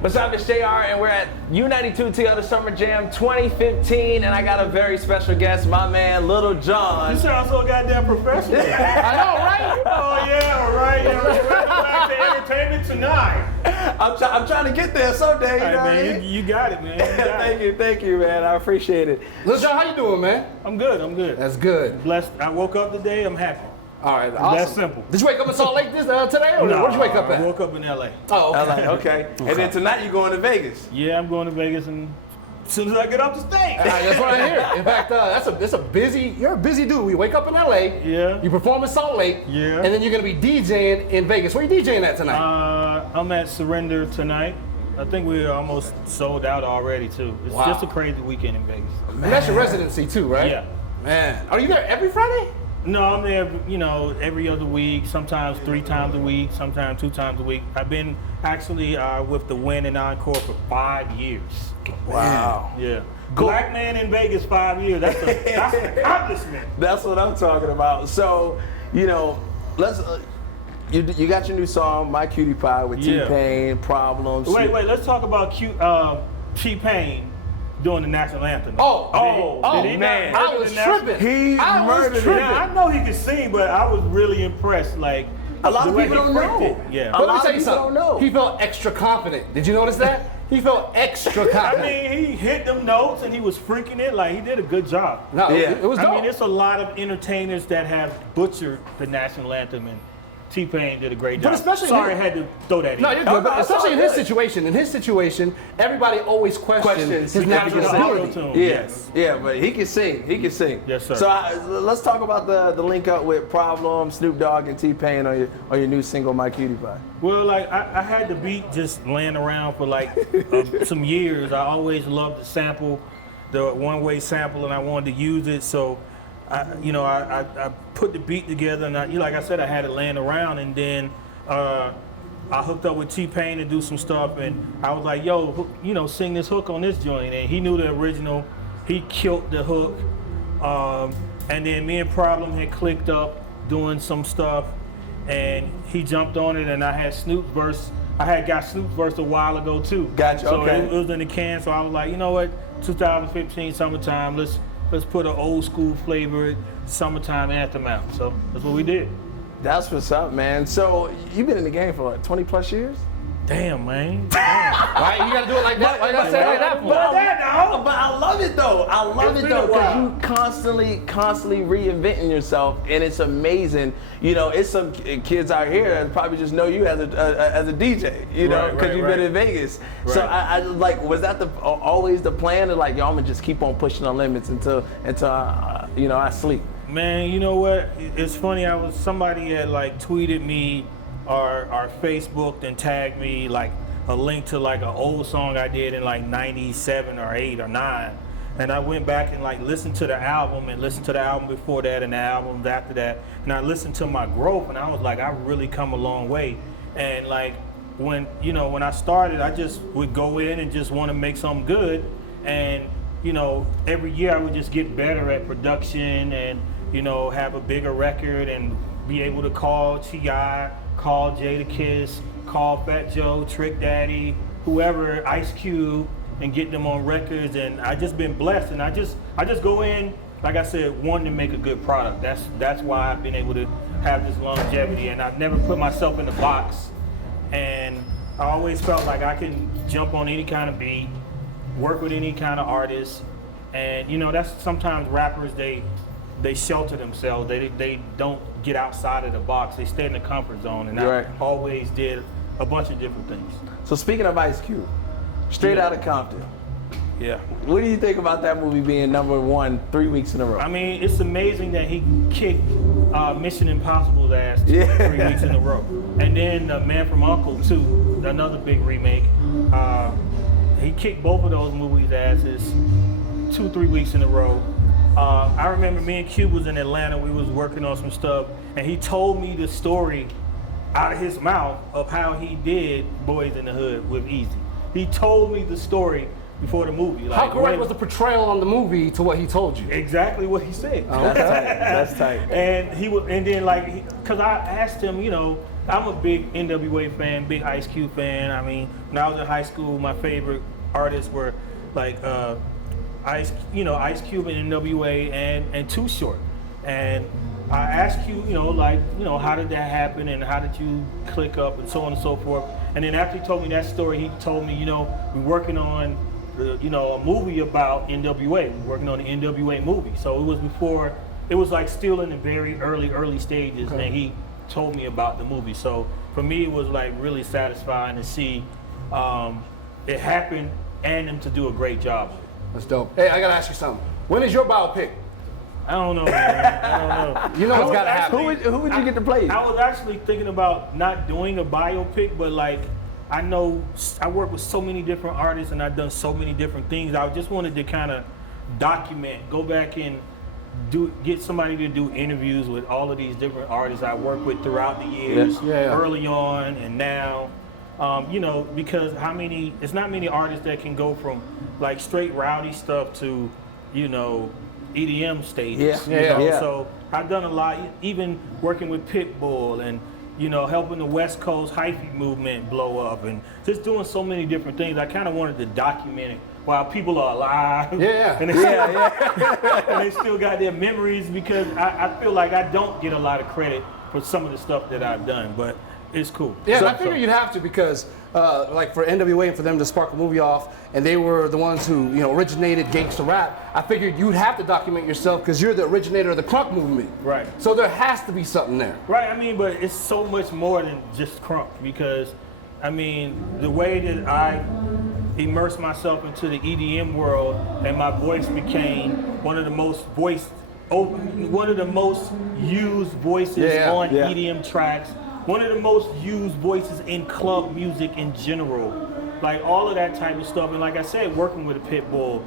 What's up, it's JR, and we're at U92 Toyota Summer Jam 2015, and I got a very special guest, my man, Lil Jon. You sound so goddamn professional. I know, right? Oh yeah, right. We're back to entertainment tonight. I'm trying to get there someday, you know what I mean? You got it, man. You got it. Thank you, man. I appreciate it. Lil Jon, how you doing, man? I'm good. That's good. Blessed. I woke up today. I'm happy. All right, awesome. That's simple. Did you wake up in Salt Lake today, or where'd you wake up at? I woke up in LA. Oh, okay. Okay. And then tonight you're going to Vegas. Yeah, I'm going to Vegas, and as soon as I get off the stage. That's what I hear. In fact, that's a busy. You're a busy dude. We wake up in LA. Yeah. You perform in Salt Lake. Yeah. And then you're gonna be DJing in Vegas. Where are you DJing at tonight? I'm at Surrender tonight. I think we're almost sold out already too. It's just a crazy weekend in Vegas. And that's your residency too, right? Yeah. Man, are you there every Friday? No, I'm there, every other week, sometimes 3 times a week, sometimes 2 times a week. I've been actually with the Win and Encore for 5 years. Wow. Yeah. Black man in Vegas 5 years. That's an accomplishment. That's what I'm talking about. So, let's. You got your new song, My Cutie Pie, with T-Pain, Problems. Wait, let's talk about T-Pain doing the national anthem. Man, I was tripping. He murdered it. Now, I know he can sing, but I was really impressed. Like, a lot of people don't know. Yeah. But let me tell you something. He felt extra confident. Did you notice that? He felt extra confident. I mean, he hit them notes and he was freaking it. Like, he did a good job. No, it was dope. I mean, it's a lot of entertainers that have butchered the national anthem, and T-Pain did a great job. But especially Sorry, I had to throw that in. No, you're good. But especially in his situation. In his situation, everybody always questions his natural ability. Yes. Yeah, but he can sing. Yes, sir. So let's talk about the link up with Problem, Snoop Dogg, and T-Pain on your new single, My Cutie Pie. Well, like, I had the beat just laying around for like some years. I always loved the sample, the one-way sample, and I wanted to use it. So I put the beat together, and like I said, I had it laying around, and then I hooked up with T-Pain to do some stuff, and I was like, yo, sing this hook on this joint, and he knew the original. He killed the hook, and then me and Problem had clicked up doing some stuff, and he jumped on it, and I had Snoop's verse. I had got Snoop's verse a while ago too. Gotcha. So okay. It was in the can, so I was like, you know what, 2015 summertime, let's put an old school flavored summertime anthem out. So that's what we did. That's what's up, man. So you've been in the game for what, 20 plus years? Damn, man. Right? You gotta do it like that. Why you gotta say it like that for? But I love it though. I love it though, because you constantly reinventing yourself, and it's amazing. It's some kids out here that probably just know you as a DJ, because you've been in Vegas. Right. So I like, was that always the plan? To like, yo, I'm gonna just keep on pushing the limits until I sleep. Man, you know what? It's funny. Somebody had like tweeted me or Facebooked and tagged me like a link to like an old song I did in like 97 or 8 or 9. And I went back and like listened to the album and listened to the album before that and the albums after that. And I listened to my growth, and I was like, I've really come a long way. And like when I started, I just would go in and just want to make something good. And every year I would just get better at production and have a bigger record and be able to call T.I., call Jadakiss, call Fat Joe, Trick Daddy, whoever, Ice Cube, and get them on records. And I just been blessed, and I just go in, like I said, wanting to make a good product. That's why I've been able to have this longevity, and I've never put myself in the box. And I always felt like I can jump on any kind of beat, work with any kind of artist, and that's sometimes rappers, they shelter themselves. They don't get outside of the box. They stay in the comfort zone, and I always did a bunch of different things. So speaking of Ice Cube, straight out of Compton. Yeah. What do you think about that movie being #1 3 weeks in a row? I mean, it's amazing that he kicked Mission Impossib's ass 3 weeks in a row. And then Man from U92 too, another big remake. He kicked both of those movies' asses 2-3 weeks in a row. I remember me and Cube was in Atlanta. We was working on some stuff, and he told me the story out of his mouth of how he did Boys in the Hood with Easy. He told me the story before the movie. Like, how correct was the portrayal on the movie to what he told you? Exactly what he said. Oh, that's tight. That's tight. And then like, cause I asked him, I'm a big NWA fan, big Ice Cube fan. I mean, when I was in high school, my favorite artists were like Ice Cube and NWA and Too Short. And I asked you, how did that happen and how did you click up and so on and so forth. And then after he told me that story, he told me, we're working on, a movie about NWA. We're working on the NWA movie. So it was before, it was like still in the very early stages, and he told me about the movie. So for me, it was like really satisfying to see it happen and him to do a great job. That's dope. Hey, I gotta ask you something. When is your biopic? I don't know, man. I don't know. You know it's gotta happen. Who would you get to play? I was actually thinking about not doing a biopic, but like, I know I work with so many different artists and I've done so many different things. I just wanted to kind of document, go back and get somebody to do interviews with all of these different artists I worked with throughout the years, early on and now. Because it's not many artists that can go from like straight rowdy stuff to, EDM stages. So I've done a lot, even working with Pitbull and, helping the West Coast hyphy movement blow up and just doing so many different things. I kind of wanted to document it while people are alive. And they still got their memories, because I feel like I don't get a lot of credit for some of the stuff that I've done, but it's cool. Yeah, I figured you'd have to, because like for NWA and for them to spark a movie off, and they were the ones who originated gangsta rap. I figured you'd have to document yourself because you're the originator of the crunk movement. Right. So there has to be something there. Right. I mean, but it's so much more than just crunk, because I mean the way that I immersed myself into the EDM world and my voice became one of the most used voices on EDM tracks. One of the most used voices in club music in general. Like all of that type of stuff. And like I said, working with a Pitbull,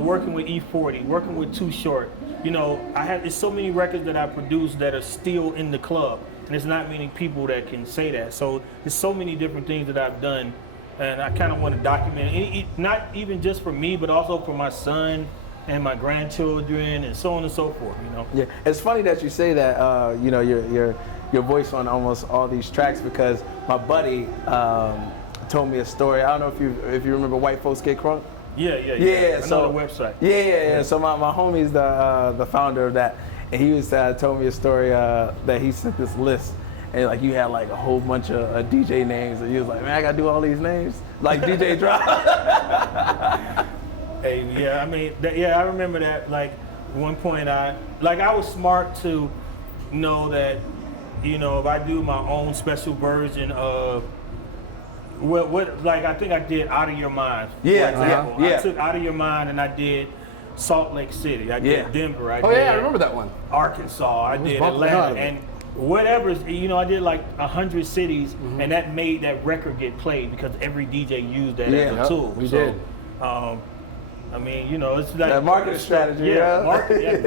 working with E40, working with Too Short. There's so many records that I produced that are still in the club. And there's not many people that can say that. So there's so many different things that I've done. And I kind of want to document it, not even just for me, but also for my son and my grandchildren and so on and so forth, Yeah, it's funny that you say that, your voice on almost all these tracks, because my buddy told me a story. I don't know if you remember White Folks Get Crunk. Yeah. I know the website. Yeah. So my homie's the founder of that, and he was told me a story that he sent this list, and like you had like a whole bunch of DJ names, and he was like, man, I gotta do all these names, like DJ Drop. Hey, yeah, I mean, I remember that. Like one point, I was smart to know that. If I do my own special version of I think I did Out of Your Mind. For example. I took Out of Your Mind and I did Salt Lake City. I did Denver. I remember that one. Arkansas. I did Atlanta. And whatever, I did like 100 cities, and that made that record get played because every DJ used that as a tool. We did. I mean, it's like that marketing strategy.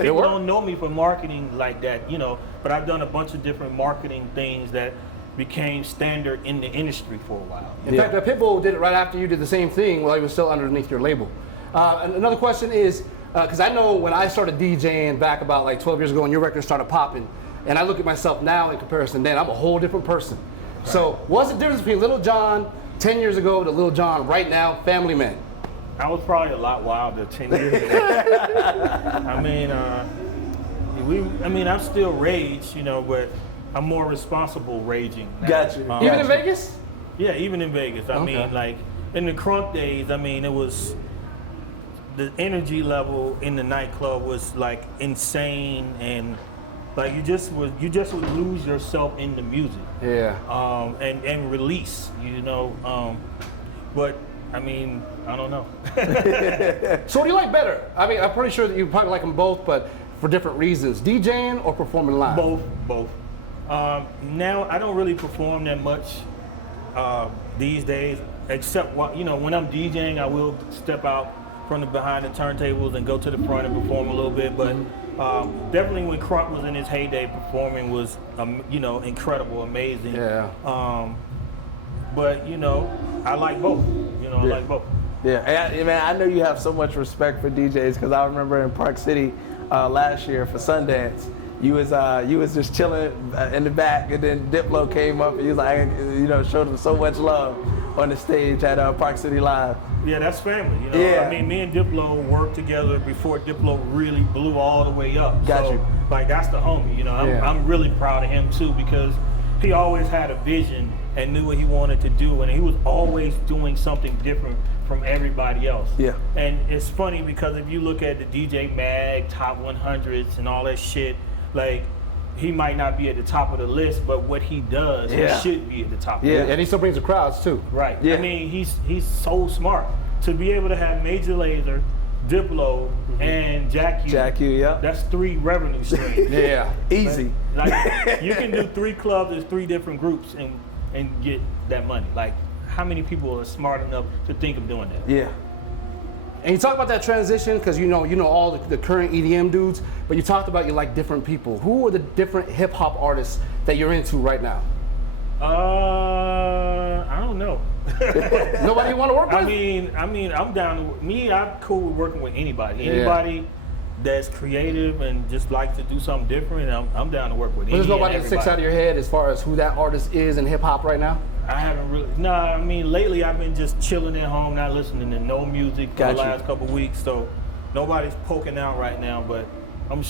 People don't know me for marketing like that, but I've done a bunch of different marketing things that became standard in the industry for a while. In fact, Pitbull did it right after you did the same thing while he was still underneath your label. And another question is, because I know when I started DJing back about like 12 years ago and your record started popping, and I look at myself now in comparison, then I'm a whole different person. Right. So what's the difference between Lil Jon 10 years ago to Lil Jon right now, Family Man? I was probably a lot wilder 10 years ago. I'm still rage, but I'm more responsible raging now. Gotcha. Even in Vegas? Yeah, even in Vegas. I mean, like in the crunk days, it was the energy level in the nightclub was like insane, and like you just would lose yourself in the music. Yeah. And release, but. I mean, I don't know. So what do you like better? I mean, I'm pretty sure that you probably like them both, but for different reasons. DJing or performing live? Both. Now, I don't really perform that much these days, except when I'm DJing, I will step out from behind the turntables and go to the front and perform a little bit. But definitely when crunk was in its heyday, performing was, incredible, amazing. Yeah. But I like both. I like both. Yeah, and man, I know you have so much respect for DJs, because I remember in Park City last year for Sundance, you was just chilling in the back, and then Diplo came up and he was like, showed him so much love on the stage at Park City Live. Yeah, that's family. Yeah. I mean, me and Diplo worked together before Diplo really blew all the way up. Got so, you. Like, that's the homie. I'm really proud of him too, because he always had a vision and knew what he wanted to do, and he was always doing something different from everybody else. Yeah. And it's funny because if you look at the DJ Mag top 100s and all that shit, like, he might not be at the top of the list, but what he does, he should be at the top. Yeah. Of the list. And he still brings the crowds too. Right. Yeah. I mean, he's so smart to be able to have Major Lazer, Diplo, and Jack U. Yeah. That's 3 revenue streams. Yeah. Easy. Like, you can do 3 clubs as 3 different groups and get that money. Like, how many people are smart enough to think of doing that? Yeah. And you talk about that transition because you know all the current EDM dudes, but you talked about you like different people. Who are the different hip hop artists that you're into right now? I don't know. Nobody you want to work with? I mean, I'm down to I'm cool with working with anybody. Anybody that's creative and just likes to do something different, I'm down to work with. But there's nobody that sticks out of your head as far as who that artist is in hip hop right now? I haven't really. I mean, lately I've been just chilling at home, not listening to no music for the last couple weeks. So nobody's poking out right now, but I'm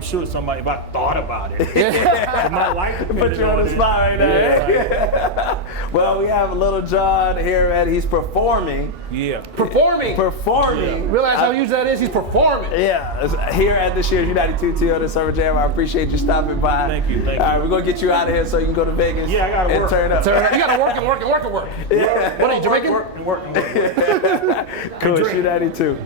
sure somebody, if I thought about it, it might like to put you on the spot right now. Yeah, Well, we have Lil Jon here, and he's performing. yeah. Performing. Realize how huge that is? He's performing. Yeah, here at this year's U92 Toyota Summer Jam. I appreciate you stopping by. Thank you. All right, we're gonna get you out of here so you can go to Vegas. Yeah, I gotta and work. turn up. You gotta work and work. Yeah. What are you, Jamaican? Work. Cool, U92.